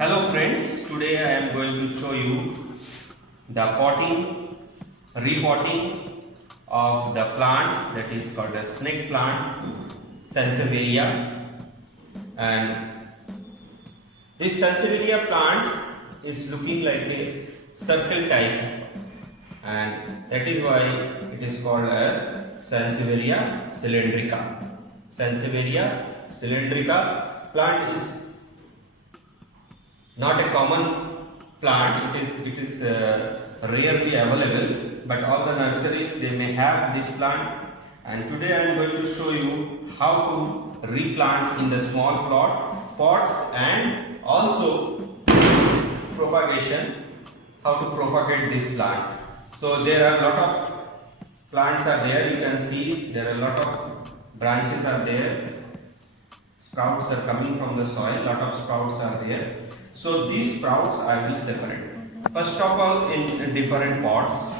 Hello friends, today I am going to show you the repotting of the plant that is called a snake plant, Sansevieria. And this Sansevieria plant is looking like a circle type, and that is why it is called as Sansevieria cylindrica. Sansevieria cylindrica plant is not a common plant, it is rarely available, but all the nurseries they may have this plant. And today I am going to show you how to replant in the small pots, and also propagation, how to propagate this plant. So there are a lot of plants are there, you can see there are a lot of branches are there, sprouts are coming from the soil, lot of sprouts are there. So these sprouts I will separate. First of all, in different pots,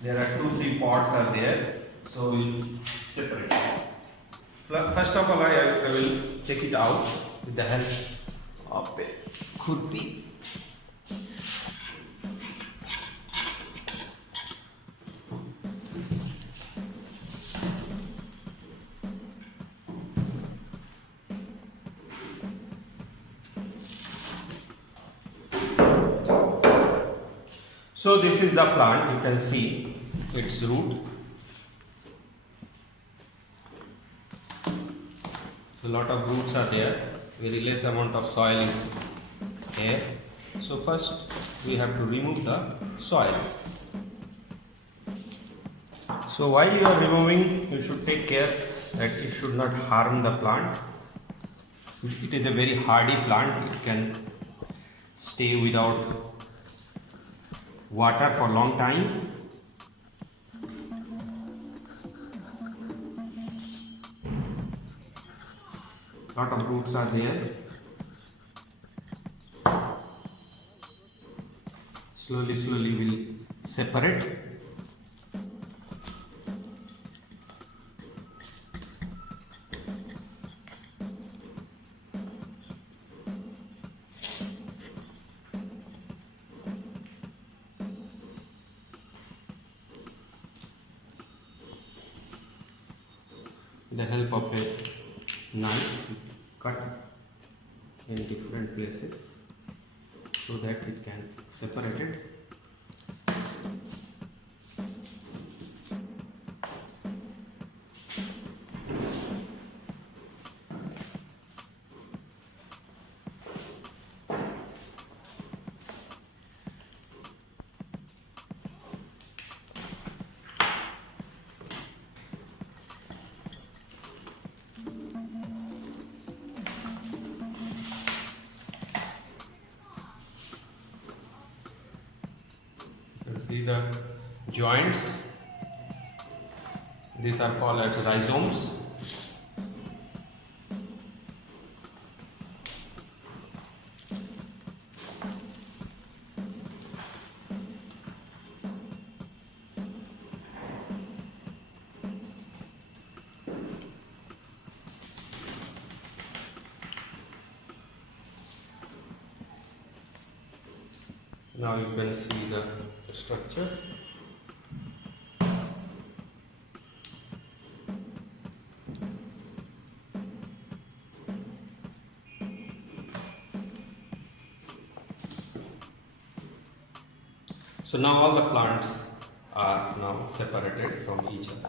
there are 2-3 pots are there, so we'll separate. First of all, I will take it out with the help of a khurpi. So this is the plant, you can see its root. A lot of roots are there, very less amount of soil is there. So first we have to remove the soil. So while you are removing, you should take care that it should not harm the plant. It is a very hardy plant, it can stay without water for a long time. Lot of roots are there. Slowly we'll separate. With the help of a knife, cut in different places so that it can separate it. See the joints, these are called as rhizomes. Now you can see the structure. So now all the plants are now separated from each other.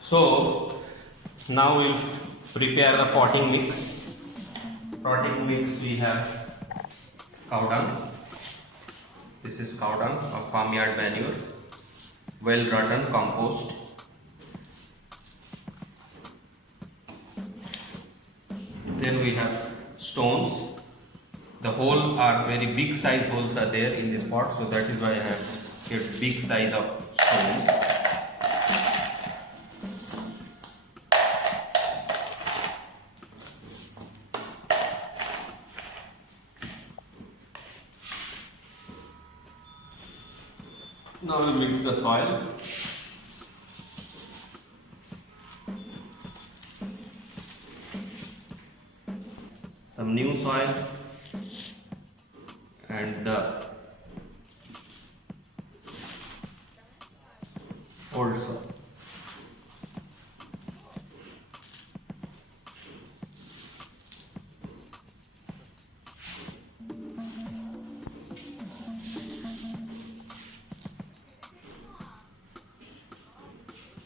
So now we'll prepare the potting mix. Potting mix, we have cow dung. This is cow dung of farmyard manure, well rotten compost. Then we have stones. The holes are very big size holes are there in this pot, so that is why I have kept big size of stones. Now we'll mix the soil. some new soil and the old soil.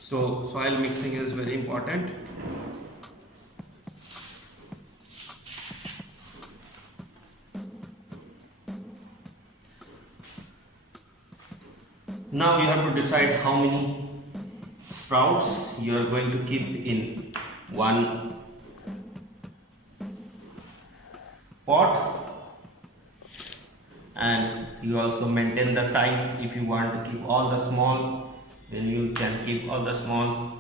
So soil mixing is very important. Now you have to decide how many sprouts you are going to keep in one pot, and you also maintain the size. If you want to keep all the small, then you can keep all the small.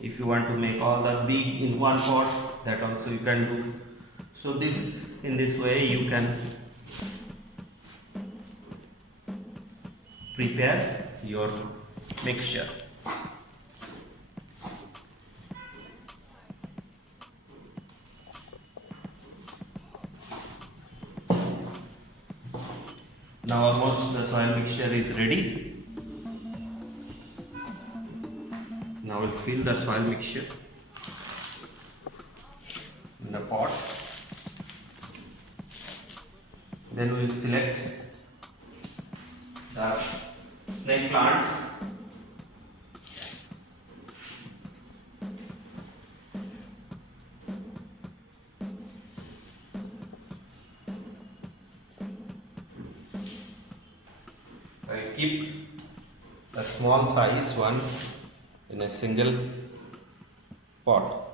If you want to make all the big in one pot, that also you can do. So in this way you can prepare your mixture. Now almost the soil mixture is ready. Now we'll fill the soil mixture in the pot. Then we'll select the snake plants. I keep a small size one in a single pot.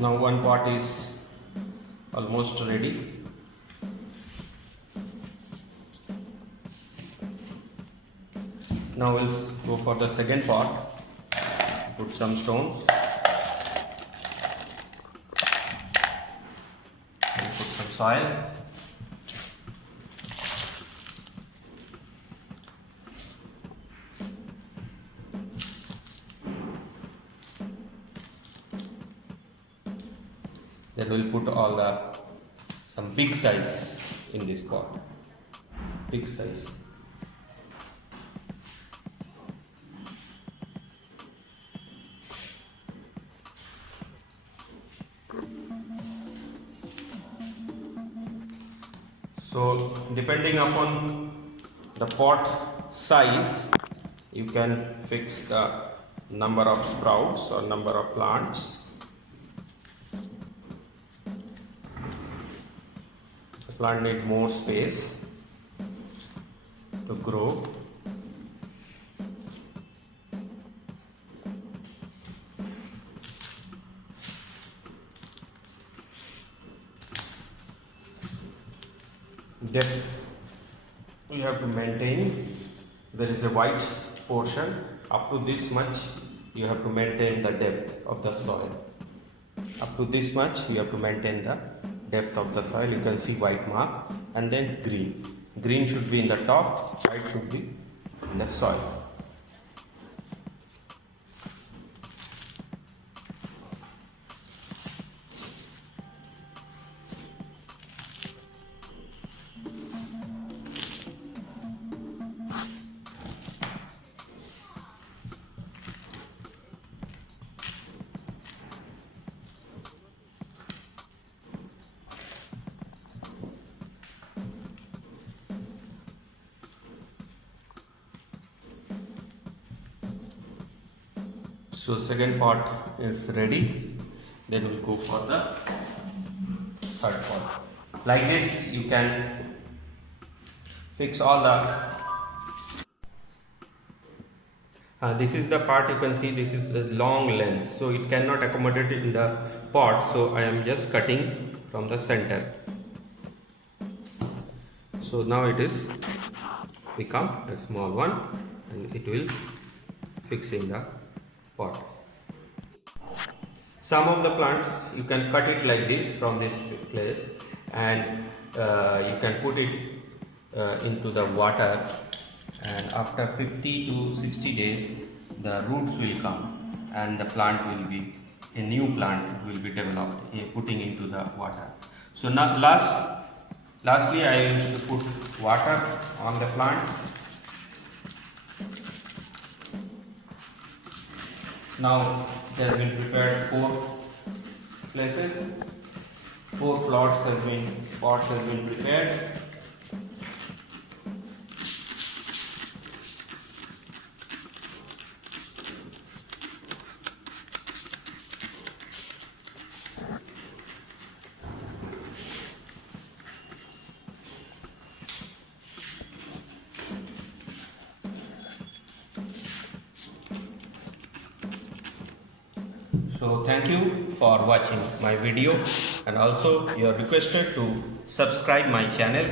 Now one pot is almost ready. Now we'll go for the second pot. Put some stones and put some soil. Then we'll put some big size in this pot. Big size. So depending upon the pot size, you can fix the number of sprouts or number of plants. The plant needs more space to grow. Depth we have to maintain. There is a white portion up to this much. You have to maintain the depth of the soil. Up to this much you have to maintain the depth of the soil. You can see white mark, and then green. Green should be in the top, white should be in the soil. So second pot is ready. then we'll go for the third pot. Like this you can fix all the this is the part. You can see this is a long length, so it cannot accommodate in the pot, so I am just cutting from the center. So now it is become a small one and it will fix in the pot. Some of the plants you can cut it like this from this place, and you can put it into the water, and after 50 to 60 days the roots will come and the plant will be, a new plant will be developed, putting into the water. So now lastly I used to put water on the plants. Now it has been prepared 4 places, 4 pots has been prepared. So thank you for watching my video, and also you are requested to subscribe my channel